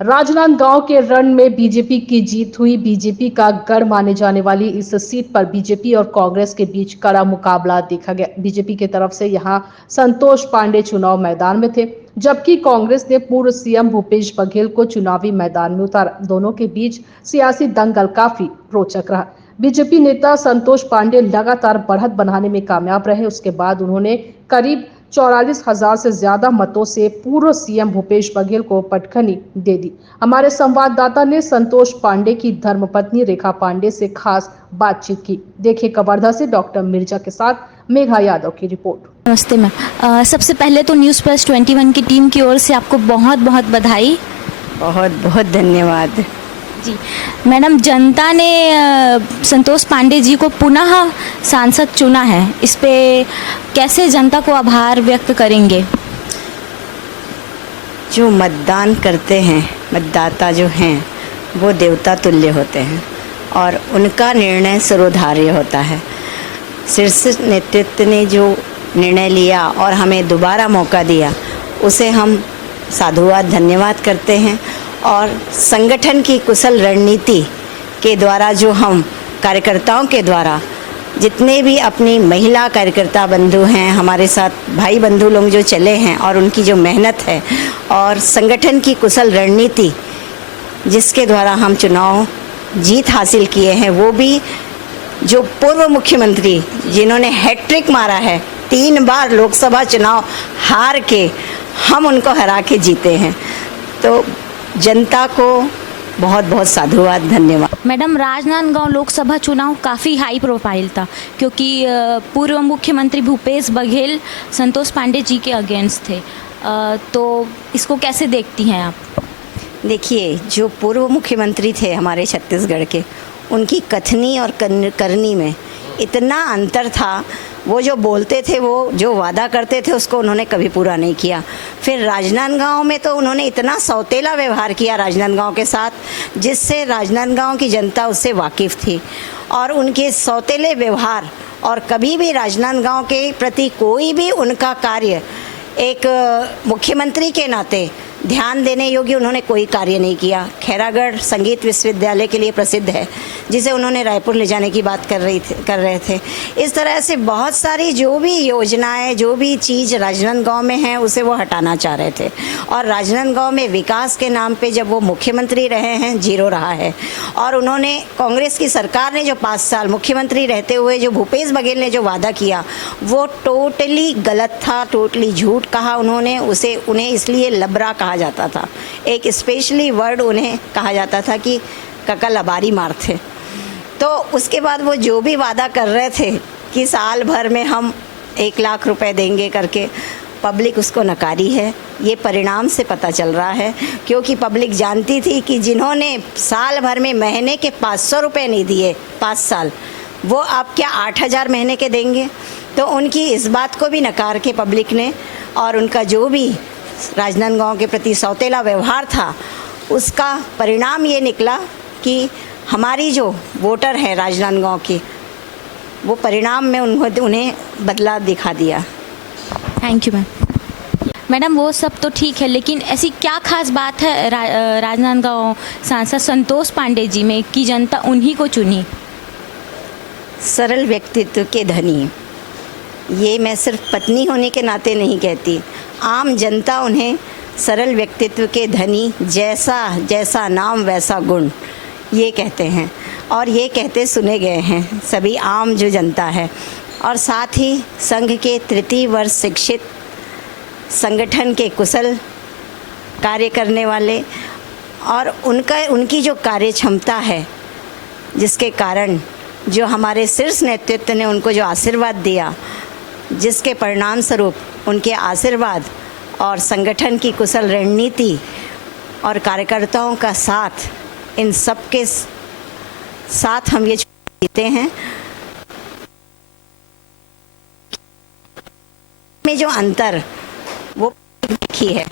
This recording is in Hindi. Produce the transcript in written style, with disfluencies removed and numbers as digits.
राजनांदगांव के रण में बीजेपी की जीत हुई। बीजेपी का गढ़ माने जाने वाली इस सीट पर बीजेपी और कांग्रेस के बीच कड़ा मुकाबला देखा गया। बीजेपी की तरफ से यहां संतोष पांडे चुनाव मैदान में थे, जबकि कांग्रेस ने पूर्व सीएम भूपेश बघेल को चुनावी मैदान में उतारा। दोनों के बीच सियासी दंगल काफी रोचक रहा। बीजेपी नेता संतोष पांडे लगातार बढ़त बनाने में कामयाब रहे। उसके बाद उन्होंने करीब 44,000 से ज्यादा मतों से पूर्व सीएम भूपेश बघेल को पटखनी दे दी। हमारे संवाददाता ने संतोष पांडे की धर्मपत्नी रेखा पांडे से खास बातचीत की। देखिए कवर्धा से डॉक्टर मिर्जा के साथ मेघा यादव की रिपोर्ट। नमस्ते मैम। सबसे पहले तो न्यूज़ प्लस 21 की टीम की ओर से आपको बहुत बहुत बधाई। बहुत बहुत धन्यवाद जी मैडम, जनता ने संतोष पांडे जी को पुनः सांसद चुना है, इस पे कैसे जनता को आभार व्यक्त करेंगे? जो मतदान करते हैं, मतदाता जो हैं वो देवता तुल्य होते हैं और उनका निर्णय सर्वधार्य होता है। शीर्ष नेतृत्व ने जो निर्णय लिया और हमें दोबारा मौका दिया, उसे हम साधुवाद धन्यवाद करते हैं। और संगठन की कुशल रणनीति के द्वारा जो हम कार्यकर्ताओं के द्वारा जितने भी अपनी महिला कार्यकर्ता बंधु हैं, हमारे साथ भाई बंधु लोग जो चले हैं और उनकी जो मेहनत है और संगठन की कुशल रणनीति जिसके द्वारा हम चुनाव जीत हासिल किए हैं, वो भी जो पूर्व मुख्यमंत्री जिन्होंने हैट्रिक मारा है, 3 बार लोकसभा चुनाव हार के हम उनको हरा के जीते हैं। तो जनता को बहुत बहुत साधुवाद धन्यवाद। मैडम, राजनांदगांव लोकसभा चुनाव काफ़ी हाई प्रोफाइल था क्योंकि पूर्व मुख्यमंत्री भूपेश बघेल संतोष पांडे जी के अगेंस्ट थे, तो इसको कैसे देखती हैं आप? देखिए, जो पूर्व मुख्यमंत्री थे हमारे छत्तीसगढ़ के, उनकी कथनी और करनी में इतना अंतर था। वो जो बोलते थे, वो जो वादा करते थे, उसको उन्होंने कभी पूरा नहीं किया। फिर राजनांदगांव में तो उन्होंने इतना सौतेला व्यवहार किया राजनांदगांव के साथ, जिससे राजनांदगांव की जनता उससे वाकिफ़ थी। और उनके सौतेले व्यवहार और कभी भी राजनांदगांव के प्रति कोई भी उनका कार्य एक मुख्यमंत्री के नाते ध्यान देने योग्य उन्होंने कोई कार्य नहीं किया। खैरागढ़ संगीत विश्वविद्यालय के लिए प्रसिद्ध है, जिसे उन्होंने रायपुर ले जाने की बात कर रहे थे। इस तरह से बहुत सारी जो भी योजनाएं, जो भी चीज़ राजनांदगांव में है, उसे वो हटाना चाह रहे थे। और राजनांदगांव में विकास के नाम पे जब वो मुख्यमंत्री रहे हैं, जीरो रहा है। और उन्होंने, कांग्रेस की सरकार ने जो 5 साल मुख्यमंत्री रहते हुए जो भूपेश बघेल ने जो वादा किया, वो टोटली गलत था, टोटली झूठ कहा उन्होंने। उन्हें इसलिए लबरा कहा जाता था। एक स्पेशली वर्ड उन्हें कहा जाता था कि कका लबारी मार थे। तो उसके बाद वो जो भी वादा कर रहे थे कि साल भर में हम 1 लाख रुपए देंगे करके, पब्लिक उसको नकारी है। ये परिणाम से पता चल रहा है, क्योंकि पब्लिक जानती थी कि जिन्होंने साल भर में महीने के 500 रुपये नहीं दिए 5 साल, वो आप क्या 8,000 महीने के देंगे? तो उनकी इस बात को भी नकार के पब्लिक ने, और उनका जो भी राजनांदगांव के प्रति सौतेला व्यवहार था, उसका परिणाम ये निकला कि हमारी जो वोटर है राजनांदगांव की, वो परिणाम में उन्हें बदला दिखा दिया। Thank you ma'am. मैडम, वो सब तो ठीक है, लेकिन ऐसी क्या खास बात है राजनांदगांव सांसद संतोष पांडे जी में कि जनता उन्हीं को चुनी? सरल व्यक्तित्व के धनी, ये मैं सिर्फ पत्नी होने के नाते नहीं कहती, आम जनता उन्हें सरल व्यक्तित्व के धनी, जैसा नाम वैसा गुण, ये कहते हैं। और ये कहते सुने गए हैं सभी आम जो जनता है। और साथ ही संघ के तृतीय वर्ष शिक्षित, संगठन के कुशल कार्य करने वाले, और उनकी जो कार्य क्षमता है, जिसके कारण जो हमारे शीर्ष नेतृत्व ने उनको जो आशीर्वाद दिया, जिसके परिणाम स्वरूप उनके आशीर्वाद और संगठन की कुशल रणनीति और कार्यकर्ताओं का साथ, इन सब के साथ हम ये जीते हैं। में जो अंतर वो दिखी है।